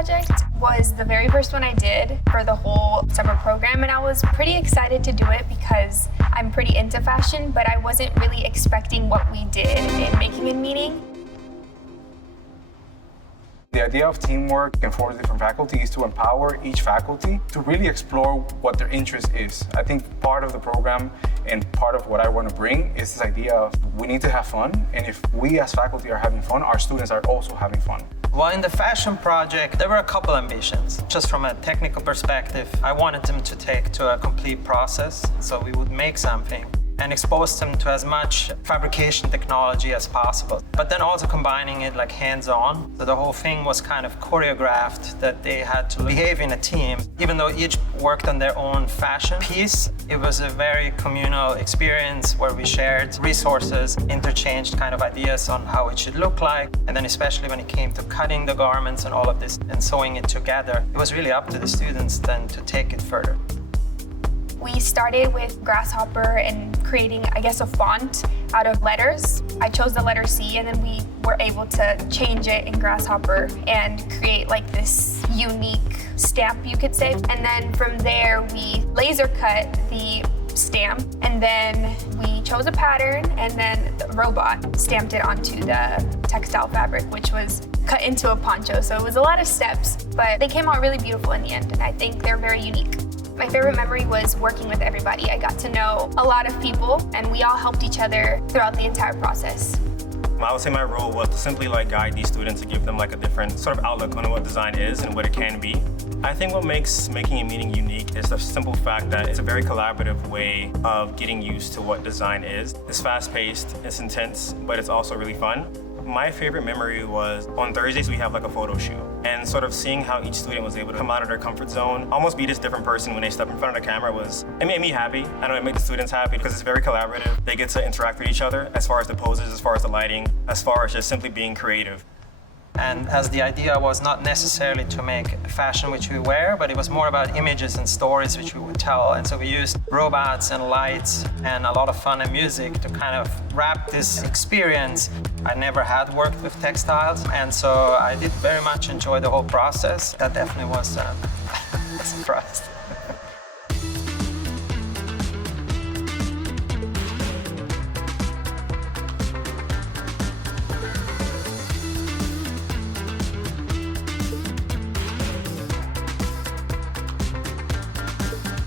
project was the very first one I did for the whole summer program, and I was pretty excited to do it because I'm pretty into fashion, but I wasn't really expecting what we did in Making Meaning. The idea of teamwork and 4 different faculty is to empower each faculty to really explore what their interest is. I think part of the program and part of what I want to bring is this idea of we need to have fun, and if we as faculty are having fun, our students are also having fun. Well, in the fashion project, there were a couple ambitions. Just from a technical perspective, I wanted them to take to a complete process, so we would make something and expose them to as much fabrication technology as possible. But then also combining it like hands-on. So the whole thing was kind of choreographed, that they had to behave in a team. Even though each worked on their own fashion piece, it was a very communal experience where we shared resources, interchanged kind of ideas on how it should look like. And then especially when it came to cutting the garments and all of this and sewing it together, it was really up to the students then to take it further. We started with Grasshopper and creating, I guess, a font out of letters. I chose the letter C, and then we were able to change it in Grasshopper and create like this unique stamp, you could say. And then from there, we laser cut the stamp, and then we chose a pattern, and then the robot stamped it onto the textile fabric, which was cut into a poncho. So it was a lot of steps, but they came out really beautiful in the end, and I think they're very unique. My favorite memory was working with everybody. I got to know a lot of people, and we all helped each other throughout the entire process. I would say my role was to simply guide these students to give them a different sort of outlook on what design is and what it can be. I think what makes Making a Meaning unique is the simple fact that it's a very collaborative way of getting used to what design is. It's fast-paced, it's intense, but it's also really fun. My favorite memory was on Thursdays we have a photo shoot, and sort of seeing how each student was able to come out of their comfort zone, almost be this different person when they step in front of the camera it made me happy. I know it made the students happy because it's very collaborative. They get to interact with each other as far as the poses, as far as the lighting, as far as just simply being creative. And as the idea was not necessarily to make fashion which we wear, but it was more about images and stories which we would tell. And so we used robots and lights and a lot of fun and music to kind of wrap this experience. I never had worked with textiles, and so I did very much enjoy the whole process. That definitely was a surprise.